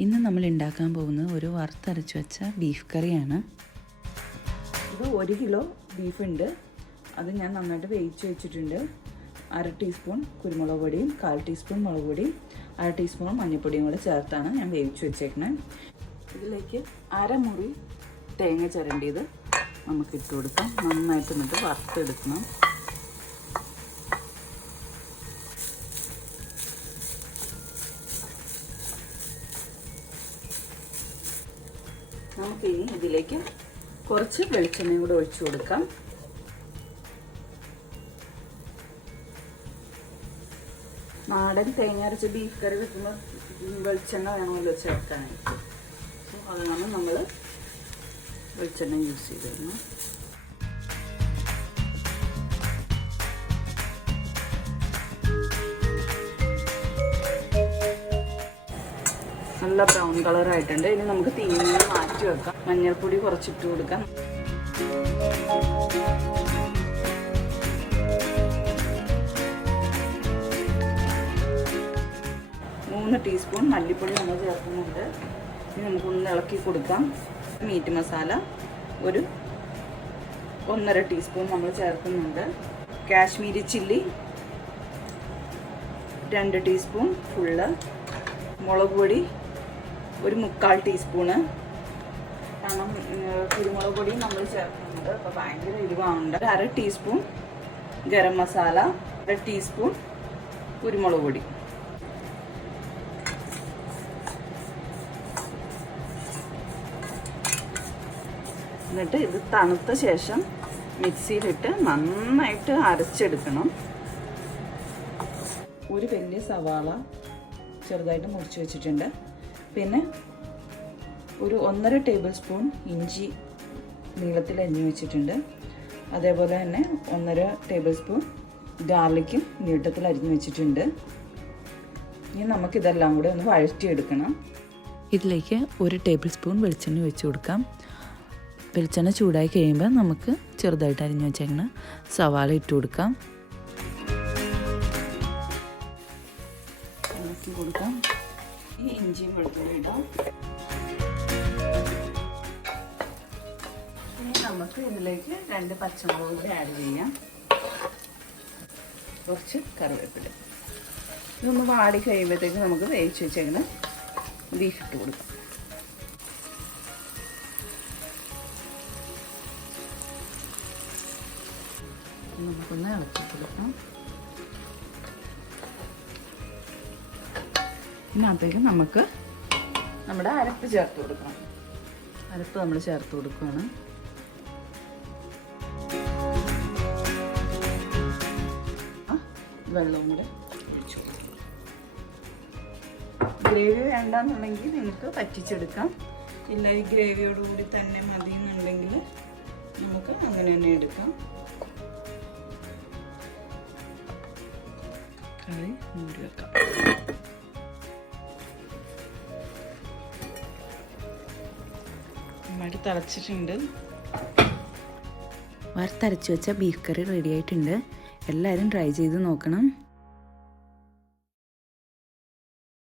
ഇന്ന് നമ്മൾ ഉണ്ടാക്കാൻ പോകുന്നത് ഒരു വറുത്തരച്ച് വെച്ച ബീഫ് കറിയാണ്. ഇത് 1 കിലോ ബീഫ് ഉണ്ട്. അത് ഞാൻ നന്നായിട്ട് വേവിച്ച് വെച്ചിട്ടുണ്ട്. 1/2 ടീസ്പൂൺ കുരുമുളക് പൊടിയും 1/4 ടീസ്പൂൺ മുളക് പൊടിയും 1/2 ടീസ്പൂൺ മഞ്ഞൾപ്പൊടിയും കൂടെ ചേർത്താണ് ഞാൻ വേവിച്ച് വെച്ചേക്കുന്നത്. ഇതിലേക്ക് 1/2 മുറി തേങ്ങ ചിരണ്ടിയത് നമുക്ക് ഇട്ട് കൊടുക്കാം. നന്നായിട്ട് എന്നിട്ട് വറുത്തെടുക്കണം. നമുക്ക് ഇനി ഇതിലേക്ക് കുറച്ച് വെളിച്ചെണ്ണയും കൂടെ ഒഴിച്ചു കൊടുക്കാം. നാടൻ തേങ്ങ അരച്ച ബീഫ് കറി വെക്കുമ്പോൾ വെളിച്ചെണ്ണ വേണമല്ലോ ചേർക്കാനായിട്ട്. അതാണ് നമ്മൾ വെളിച്ചെണ്ണ യൂസ് ചെയ്തിരുന്നത്. നല്ല ബ്രൗൺ കളറായിട്ടുണ്ട്. ഇനി നമുക്ക് തീയിൽ നിന്ന് മാറ്റി വെക്കാം. മഞ്ഞൾപ്പൊടി കുറച്ചിട്ട് കൊടുക്കാം. 3 ടീസ്പൂൺ മല്ലിപ്പൊടി നമ്മൾ ചേർക്കുന്നുണ്ട്. ഇനി നമുക്കൊന്ന് ഇളക്കി കൊടുക്കാം. മീറ്റ് മസാല ഒരു 1.5 ടീസ്പൂൺ നമ്മൾ ചേർക്കുന്നുണ്ട്. Kashmiri chilli 2 teaspoon full. മുളക് പൊടി ഒരു 1/4 ടീസ്പൂണ്. കാരണം കുരുമുളക് പൊടി നമ്മൾ ചേർക്കുന്നുണ്ട്, അപ്പോൾ ഭയങ്കര എരിവാണ്. 1/2 ടീസ്പൂൺ ഗരം മസാല, 1 ടീസ്പൂൺ കുരുമുളക് പൊടി. എന്നിട്ട് ഇത് തണുത്ത ശേഷം മിക്സിയിലിട്ട് നന്നായിട്ട് അരച്ചെടുക്കണം. ഒരു വലിയ സവാള ചെറുതായിട്ട് മുറിച്ച് വെച്ചിട്ടുണ്ട്. പിന്നെ ഒരു 1.5 ടേബിൾ സ്പൂൺ ഇഞ്ചി നീളത്തിൽ അരിഞ്ഞ് വെച്ചിട്ടുണ്ട്. അതേപോലെ തന്നെ 1.5 ടേബിൾ സ്പൂൺ ഗാർലിക്കും നീളത്തിൽ അരിഞ്ഞ് വെച്ചിട്ടുണ്ട്. ഇനി നമുക്കിതെല്ലാം കൂടെ ഒന്ന് വഴറ്റിയെടുക്കണം. ഇതിലേക്ക് 1 ടേബിൾ സ്പൂൺ വെളിച്ചെണ്ണ ഒഴിച്ച് കൊടുക്കാം. വെളിച്ചെണ്ണ ചൂടായി കഴിയുമ്പോൾ നമുക്ക് ചെറുതായിട്ട് അരിഞ്ഞ് വെച്ചേക്കുന്ന സവാള ഇട്ട് കൊടുക്കാം. കൊടുക്കാം. ഈ ഇഞ്ചിയും വെളുത്തുള്ളി ഇടാം. ഇനി നമുക്ക് ഇതിലേക്ക് 2 പച്ചമുളക് കൂടി ആഡ് ചെയ്യാം. കുറച്ച് കറിവേപ്പില. ഇതൊന്ന് വാടി കഴിയുമ്പോഴത്തേക്ക് നമുക്ക് വേവിച്ച് വെച്ചേക്കുന്ന ബീഫ് ഇട്ട് കൊടുക്കാം. നമുക്കൊന്ന് ഇളക്കി കൊടുക്കാം. ഇതിനകത്തേക്ക് നമുക്ക് നമ്മുടെ അരപ്പ് ചേർത്ത് കൊടുക്കണം. അരപ്പ് നമ്മൾ ചേർത്ത് കൊടുക്കുകയാണ്. വെള്ളവും കൂടെ ഒഴിച്ചു കൊടുക്കണം. ഗ്രേവി വേണ്ടെന്നുണ്ടെങ്കിൽ നിങ്ങൾക്ക് പറ്റിച്ചെടുക്കാം. ഇല്ല ഈ ഗ്രേവിയോടുകൂടി തന്നെ മതി എന്നുണ്ടെങ്കിൽ നമുക്ക് അങ്ങനെ തന്നെ എടുക്കാം. കറി മൂടി വെക്കാം. നന്നായിട്ട് തിളച്ചിട്ടുണ്ട്. വറുത്തരച്ച് വെച്ച ബീഫ് കറി റെഡി ആയിട്ടുണ്ട്. എല്ലാവരും ട്രൈ ചെയ്ത് നോക്കണം.